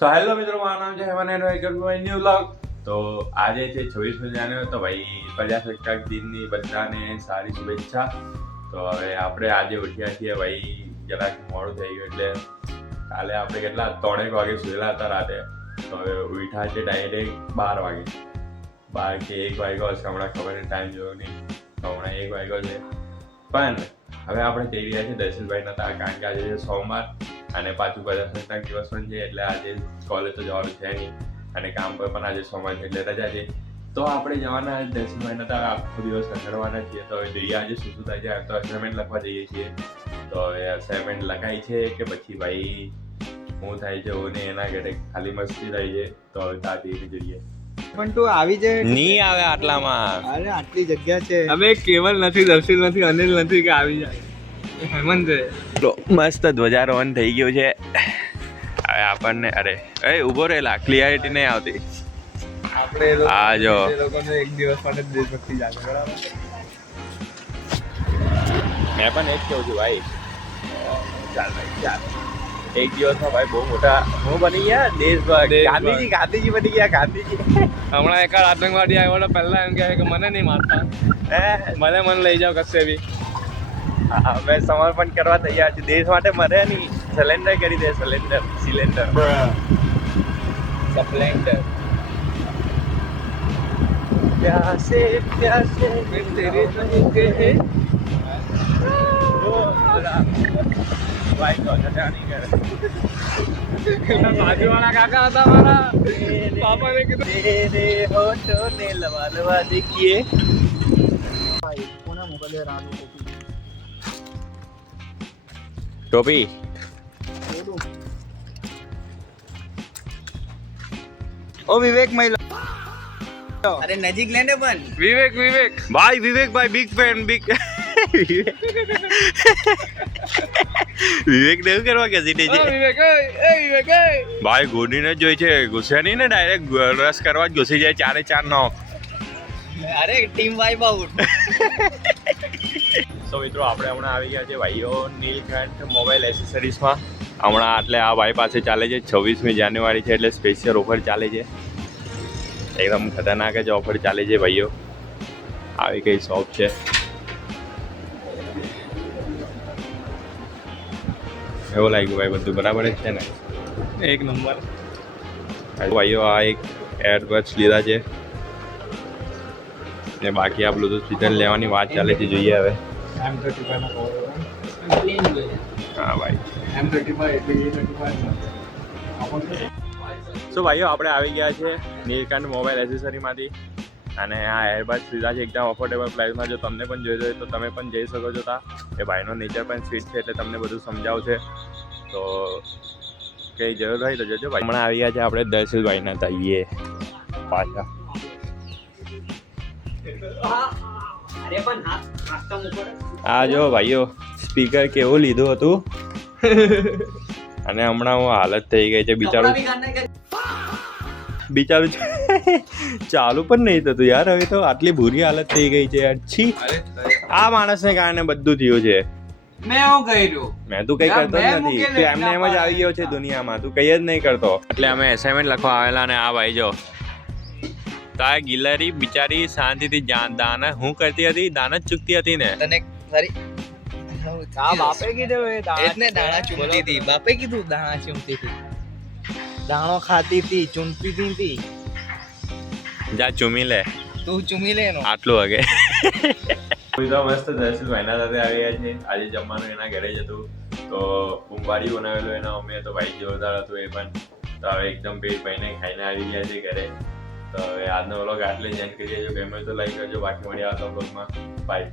So hello મિત્રો, મારું નામ છે Heman and welcome to my new vlog. તો આજે છે 26મી જાન્યુઆરી. તો ભાઈ પ્રજાસત્તાક દિનની બધાને સારી શુભેચ્છા. તો હવે આપણે આજે ઉઠ્યા છીએ ભાઈ, જરાક મોડું થઈ ગયું એટલે કાલે આપણે કેટલા 3 વાગે સુયેલા હતા રાતે. તો હવે ઉઠ્યા છે ડાયરેક્ટ 12 વાગે, 12 કે 1 વાગ્યો હશે, હમણાં ખબર નહીં, ટાઈમ જોયો નહીં. તો હમણાં 1 વાગ્યો છે. પણ હવે આપણે જઈ રહ્યા છીએ દર્શનભાઈના ત્યાં, કારણ કે આજે છે સોમવાર અને પાછું પ્રજાસત્તાક દિવસ પણ છે, એટલે આજે કોલેજ તો જવાનું છે નહીં અને કામ પર પણ આજે સોમવાર છે એટલે રજા છે. તો આપણે જવાના દર્શનભાઈના ત્યાં આખો દિવસ રખડવાના છીએ. તો હવે જોઈએ આજે શું થાય છે. તો અસાઇનમેન્ટ લખવા જઈએ છીએ. તો હવે અસાઇનમેન્ટ લખાય છે કે પછી ભાઈ શું થાય છે હું ને એના ઘરે ખાલી મસ્તી થઈ છે. તો હવે ત્યાં જઈને જોઈએ. પણ તું આવી જાય નહીં આવે આટલામાં. અરે આટલી જગ્યા છે. હવે કેવલ નથી, દર્શિલ નથી, અનિલ નથી કે આવી જાય. હેમંત છે. મસ્ત ધ્વજારોહણ થઈ ગયું છે. હવે આપણને અરે ઉભો રહેલા, ક્લિયરિટી નહીં આવતી. આપણે આ જો એ લોકોને એક દિવસ માટે દેશભક્તિ જાગે, બરાબર? મેં પણ એક કહું છું ભાઈ, ચાલ ભાઈ ચાલ. એક દિવસમાં ભાઈ બહુ મોટા હું બની ગયા દેશભક્ત. ગાંધીજી બની ગયા ગાંધીજી. હમણાં એક આતંકવાદી આવ્યો તો પહેલા એમ કહે કે મને નહીં મારતા, મને લઈ જાઓ કશે બી. અમે સમર્પણ કરવા તૈયાર છે. દેશ માટે મરે નહીં, સિલેન્ડર કરી દે. સિલેન્ડર પ્યાસે પ્યાસે તેરે ચમકે હે. ભાઈ તો નહીં કરે. બાજુવાળા કાકા હતા મારા, પાપાને કીધું તેરે હોઠો ને લવા લવા દેખીએ. કોના મોબાઈલ રાનો ટોપી ઓ વિવેક મહિલા, અરે નજીક લેને પણ વિવેક ભાઈ વિવેકભાઈ બિગ ફેન બિગ વિવેક ને એવું કરવા કે સીટી છે વિવેક ભાઈ. ગોડીને જોઈ છે, ઘૂસે નહીં ને, ડાયરેક્ટ રસ કરવા જ ઘૂસી જાય. 4 નો. અરે ટીમ વાઇપ આઉટ. તો મિત્રો આપણે હમણાં આવી ગયા છે ભાઈઓ નીલકંઠ મોબાઈલ એસેસરીઝમાં. હમણાં એટલે આ ભાઈ પાસે ચાલે છે 26મી જાન્યુઆરી છે એટલે સ્પેશિયલ ઓફર ચાલે છે. એકદમ ખતરનાક જ ઓફર ચાલે છે ભાઈઓ. આવી કઈ શોપ છે. એવું લાગ્યું ભાઈ, બધું બરાબર જ છે ને? એક નંબર. ભાઈઓ આ એક એરબડ્સ લીધા છે ને બાકી આ બ્લુટૂથ સ્પીકર લેવાની વાત ચાલે છે. જોઈએ હવે. M35 ના કવર હા ભાઈ. M35 એટલે A35. સો ભાઈઓ આપણે આવી ગયા છે નીલકંઠ મોબાઈલ એસેસરીમાંથી અને આ એરબડ્સ લીધા છે એકદમ અફોર્ડેબલ પ્રાઇસમાં. જો તમને પણ જોઈ હોય તો તમે પણ જઈ શકો છો. તા એ ભાઈનો નેચર પણ સ્વીટ છે એટલે તમને બધું સમજાવશે. તો કંઈ જરૂર હોય તો જોજો ભાઈ. હમણાં આવી ગયા છે આપણે દર્શિલભાઈના તઈએ પાછા. આ જો ભાઈઓ સ્પીકર કેવું લીધું હતું અને હમણાં હું હાલત થઈ ગઈ છે. બિચારું ચાલુ પણ નહીં થતું યાર. હવે તો આટલી બુરી હાલત થઈ ગઈ છે. અચ્છી, આ માણસને કારણે બધું થયું છે. મેં હું કર્યું? મેં તું કઈ કરતો જ નથી. તું એમને એમ જ આવી ગયો છે દુનિયામાં. તું કઈ જ નહીં કરતો. એટલે અમે એસાઇનમેન્ટ લખવા આવેલા ને આ ભાઈ જો તા ગિલરી બિચારી શાંતિથી દાન હું કરતી હતી, દાન જ ચૂકતી હતી ને. તને સારી આ બાપે કીધું એ દાણા ચૂમતી હતી. બાપે કીધું દાણા ચૂમતી હતી. દાણો ખાતી હતી, ચૂમતી હતી. જા ચૂમી લે. તું ચૂમી લે એનો. આટલું વાગે તો મસ્ત દર્શનભાઈના સાથે આવી ગયા છે. આજે જમવાનું એના ઘરે જ હતું. તો કુંભારી બનાવેલું એના મમ્મીએ. તો ભાઈ જોરદાર હતું એ પણ. તો હવે એકદમ પેટ ભાઈને ખાઈને આવી ગયા છે ઘરે. તો હવે આજનો વ્લોગ આટલે જ એન્ડ કરીએ. જો ગમે તો લાઈક કરજો. બાકી મળ્યા આવતા વ્લોગમાં. બાય.